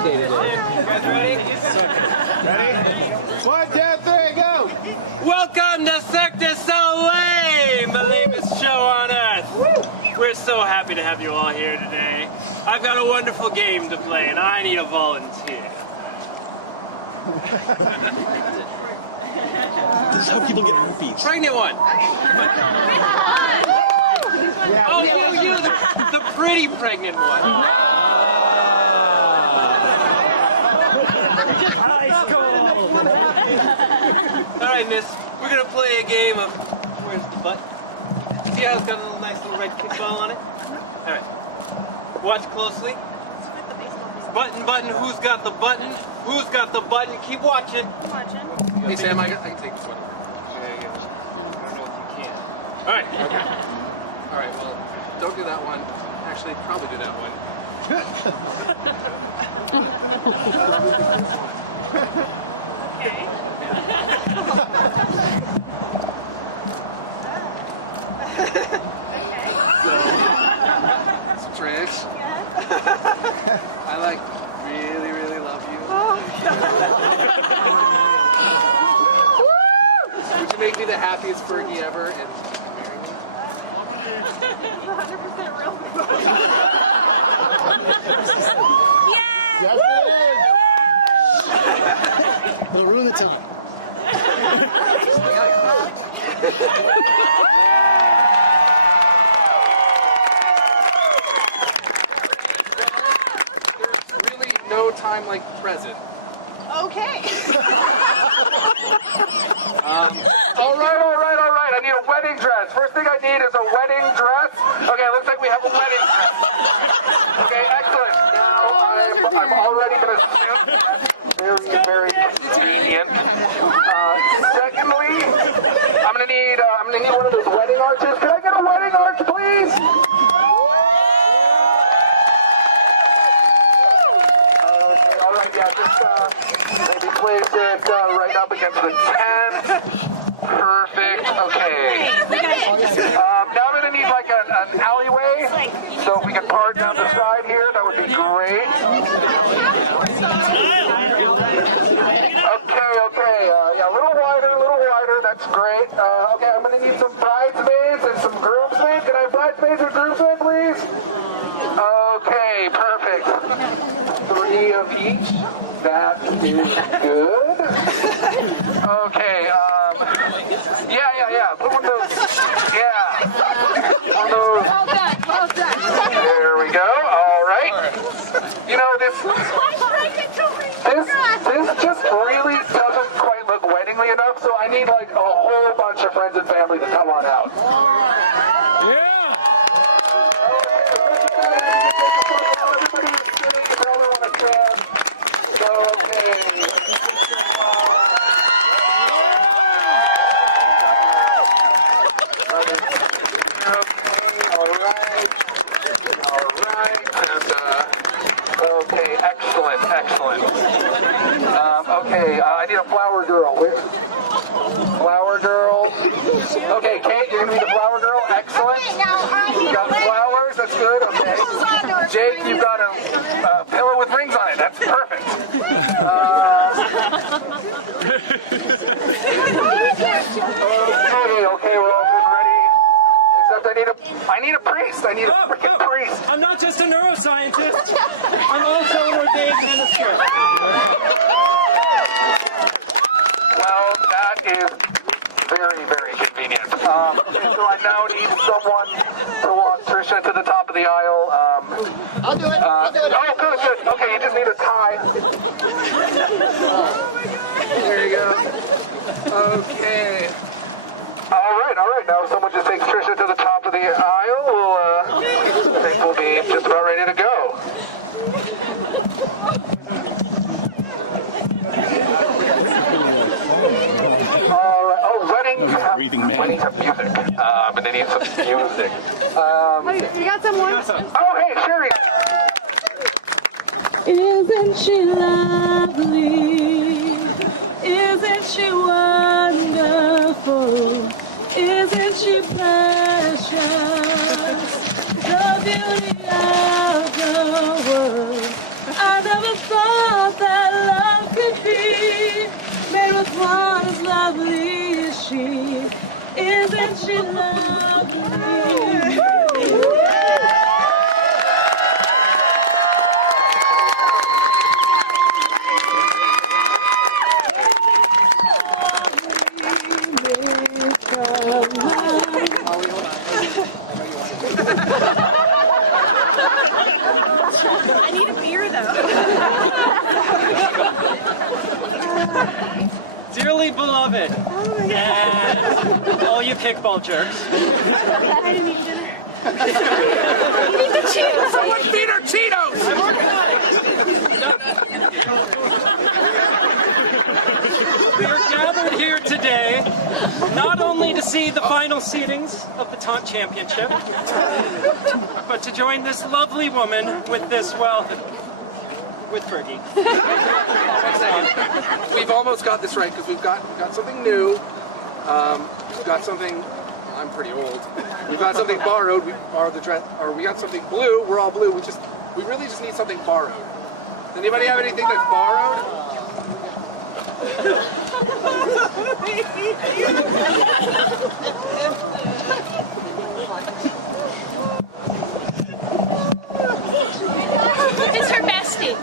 updated it. You guys ready? Ready? 1, 2, 3, go! Welcome to Cirque du Soleil, the lamest show on earth. We're so happy to have you all here today. I've got a wonderful game to play, and I need a volunteer. This is how people get herpes. Pregnant one. Oh, you, the pretty pregnant one. All right, miss, we're gonna play a game of, where's the butt? See how it's got a little nice little red kickball on it? All right, watch closely. Button, button, who's got the button? Who's got the button? Keep watching. Hey Sam, I can take this one. I don't know if you can. All right. Okay. All right. Well, don't do that one. Actually, probably do that one. Okay. So, Trish. Yes. I like really, really love you. Would you make me the happiest Fergie ever and marry me? It's 100% real. Yes, it is! We'll ruin the time. There's really no time like the present. Okay. All right. I need a wedding dress. First thing I need is a wedding dress. Okay, looks like we have a wedding dress. Okay, excellent. Now I'm already going to suit. That's very convenient. Secondly, I'm going to need one of those wedding arches. Can I get a wedding arch, please? Okay, all right, yeah, just maybe place it right up against the tent. Perfect. Okay. Now I'm gonna need like an alleyway, so if we can park down the side here, that would be great. Okay. Yeah, a little wider. That's great. Okay, I'm gonna need some bridesmaids and some groomsmen. Can I have bridesmaids or groomsmen, please? Okay, perfect. 3 of each. That is good. Okay, yeah. Put one of those. Yeah. One of those. Well done. There we go. All right. You know, this just really doesn't quite look weddingly enough, so I need like a whole bunch of friends and family to come on out. Okay, excellent. Okay, I need a flower girl. Flower girl. Okay, Kate, you're gonna be the flower girl. Excellent. You got flowers. That's good. Okay. Jake, you've got a pillow with rings on it. That's perfect. Okay, we're all good and ready. Except I need a priest. I need a freaking priest. I'm not just a neuroscientist. I'm also an ordained minister. Well, that is very, very convenient. So I now need someone to walk Trisha to the top of the aisle. I'll do it. Oh, good. Okay, you just need a tie. There you go. Okay. All right. Now if someone just takes Trisha to the top of the aisle, I think we'll be just about ready to go. All right. Oh, weddings have music. But they need some music. You got someone? Oh, hey, Sherry. Isn't she lovely? Isn't she wonderful? Isn't she precious? The beauty of the world. I never thought she loved me. I need a beer though. Dearly beloved, and all you kickball jerks, I didn't eat dinner. You need the Cheetos. Someone feed her Cheetos! we are gathered here today not only to see the final seedings of the Taunt Championship, but to join this lovely woman with this, well, with Fergie. We've almost got this right because we've got something new. We've got something. I'm pretty old. We've got something borrowed. We borrowed the dress, or we got something blue. We're all blue. We really just need something borrowed. Does anybody have anything that's borrowed? It's her bestie.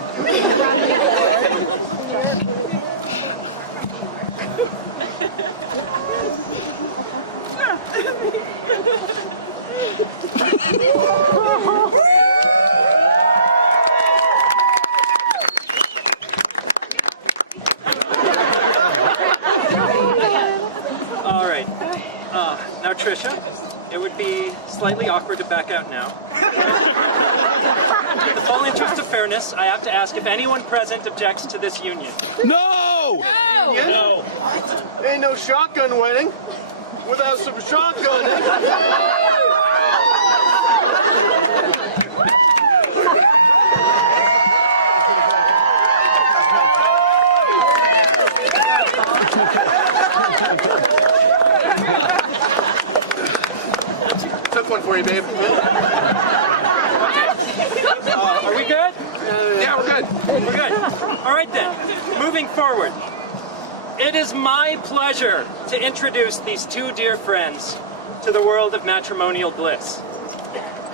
All right. Now, Trisha, it would be slightly awkward to back out now. In the full interest of fairness, I have to ask if anyone present objects to this union. No! No. Ain't no shotgun wedding without some shotgunning. Took one for you, babe. Are we good? Yeah, we're good. We're good. All right then, moving forward. It is my pleasure to introduce these two dear friends to the world of matrimonial bliss.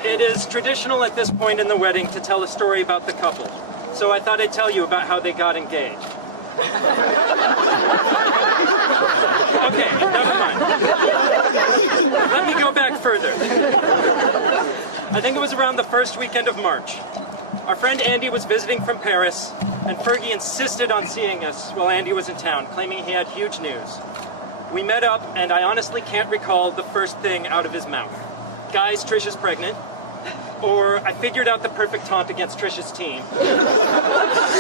It is traditional at this point in the wedding to tell a story about the couple, so I thought I'd tell you about how they got engaged. Okay, never mind. Let me go back further. I think it was around the first weekend of March. Our friend Andy was visiting from Paris, and Fergie insisted on seeing us while Andy was in town, claiming he had huge news. We met up, and I honestly can't recall the first thing out of his mouth. Guys, Trisha's pregnant. Or, I figured out the perfect taunt against Trisha's team.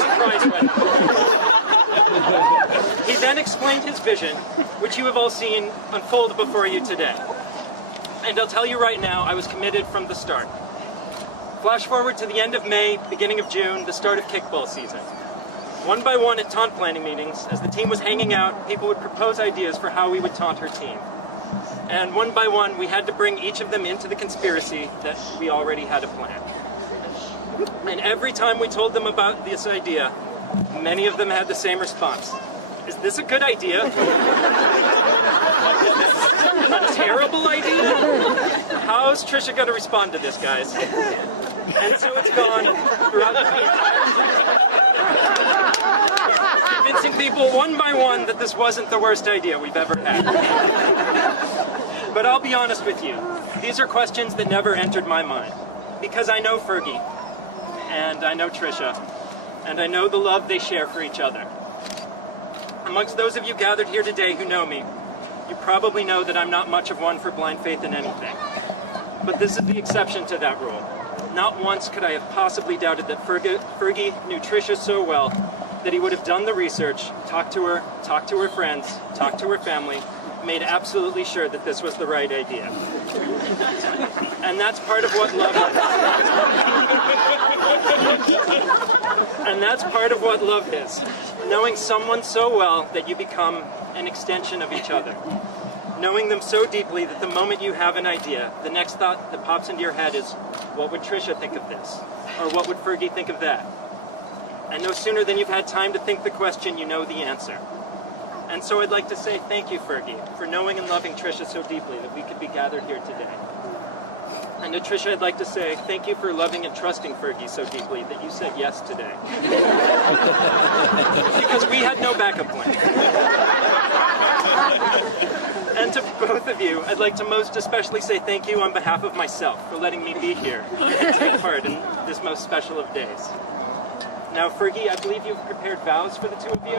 Surprise wedding. He then explained his vision, which you have all seen unfold before you today. And I'll tell you right now, I was committed from the start. Flash forward to the end of May, beginning of June, the start of kickball season. One by one at taunt planning meetings, as the team was hanging out, people would propose ideas for how we would taunt her team. And one by one, we had to bring each of them into the conspiracy that we already had a plan. And every time we told them about this idea, many of them had the same response. Is this a good idea? Is this a terrible idea? How's Trisha going to respond to this, guys? And so it's gone throughout the entire convincing people one by one that this wasn't the worst idea we've ever had. But I'll be honest with you, these are questions that never entered my mind. Because I know Fergie, and I know Trisha, and I know the love they share for each other. Amongst those of you gathered here today who know me, you probably know that I'm not much of one for blind faith in anything. But this is the exception to that rule. Not once could I have possibly doubted that Fergie knew Trisha so well that he would have done the research, talked to her friends, talked to her family, made absolutely sure that this was the right idea. And that's part of what love is. And that's part of what love is. Knowing someone so well that you become an extension of each other. Knowing them so deeply that the moment you have an idea, the next thought that pops into your head is, what would Trisha think of this? Or what would Fergie think of that? And no sooner than you've had time to think the question, you know the answer. And so I'd like to say thank you, Fergie, for knowing and loving Trisha so deeply that we could be gathered here today. And to Trisha, I'd like to say thank you for loving and trusting Fergie so deeply that you said yes today. Because we had no backup plan. And to both of you, I'd like to most especially say thank you on behalf of myself for letting me be here and take part in this most special of days. Now, Fergie, I believe you've prepared vows for the two of you.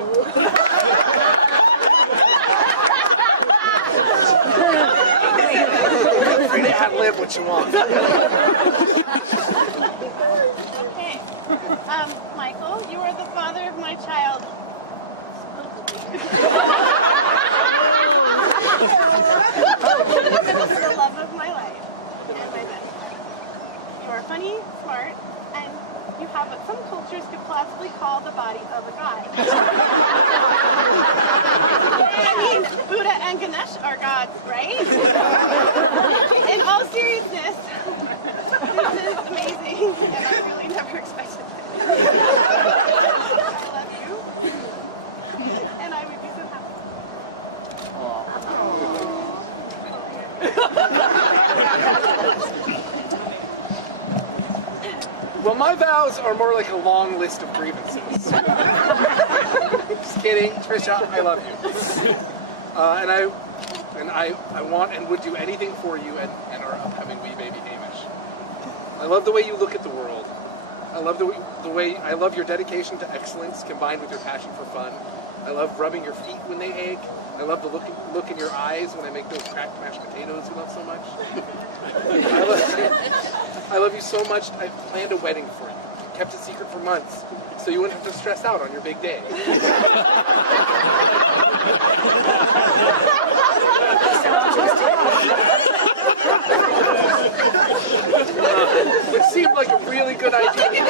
Feel free to ad-lib what you want. Okay. Michael, you are the father of my child. The love of my life and my best friend. You are funny, smart, and you have what some cultures could possibly call the body of a god. I mean, Buddha and Ganesh are gods, right? In all seriousness, this is amazing, and I really never expected this. I love you, and I would be so happy. Well, my vows are more like a long list of grievances. Just kidding, Trisha, I love you. And I want and would do anything for you and our upcoming wee baby Hamish. I love the way you look at the world. I love the way I love your dedication to excellence combined with your passion for fun. I love rubbing your feet when they ache. I love the look in your eyes when I make those cracked mashed potatoes you love so much. I love you so much, I planned a wedding for you. Kept it secret for months, so you wouldn't have to stress out on your big day. Which seemed like a really good idea.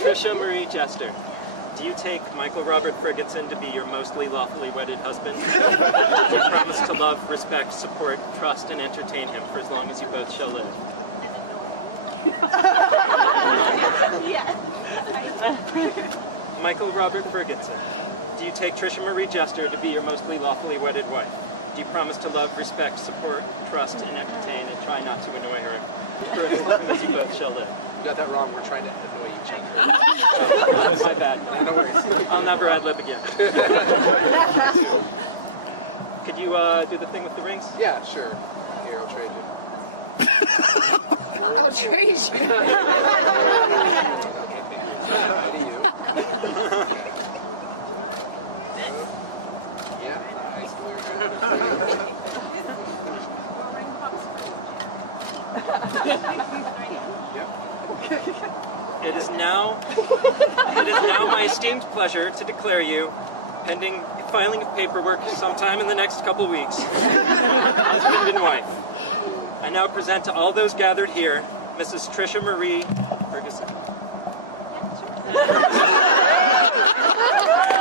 Trisha Marie Jester, do you take Michael Robert Ferguson to be your mostly lawfully wedded husband? Do you promise to love, respect, support, trust, and entertain him for as long as you both shall live? Yes. Michael Robert Ferguson, do you take Trisha Marie Jester to be your mostly lawfully wedded wife? Do you promise to love, respect, support, trust, and entertain, and try not to annoy her for as long as you both shall live? You got that wrong, we're trying to annoy each other. That's my bad. No worries. I'll never ad-lib again. Could you do the thing with the rings? Yeah, sure. Here, I'll trade you. I'll trade you. Bye to you. Yeah, nice. It is now my esteemed pleasure to declare you, pending filing of paperwork sometime in the next couple weeks, husband and wife. I now present to all those gathered here, Mrs. Trisha Marie Ferguson.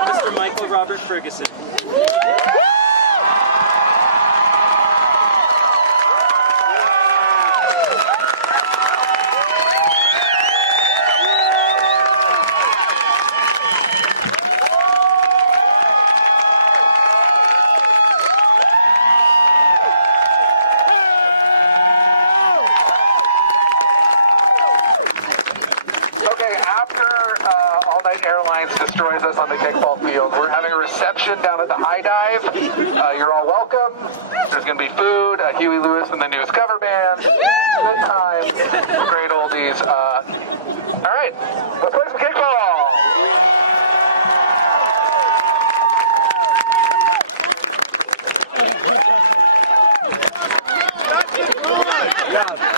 Mr. Michael Robert Ferguson. Airlines destroys us on the kickball field. We're having a reception down at the High Dive. You're all welcome. There's going to be food, Huey Lewis and the News cover band. Good times. Great oldies. All right, let's play some kickball. Yeah.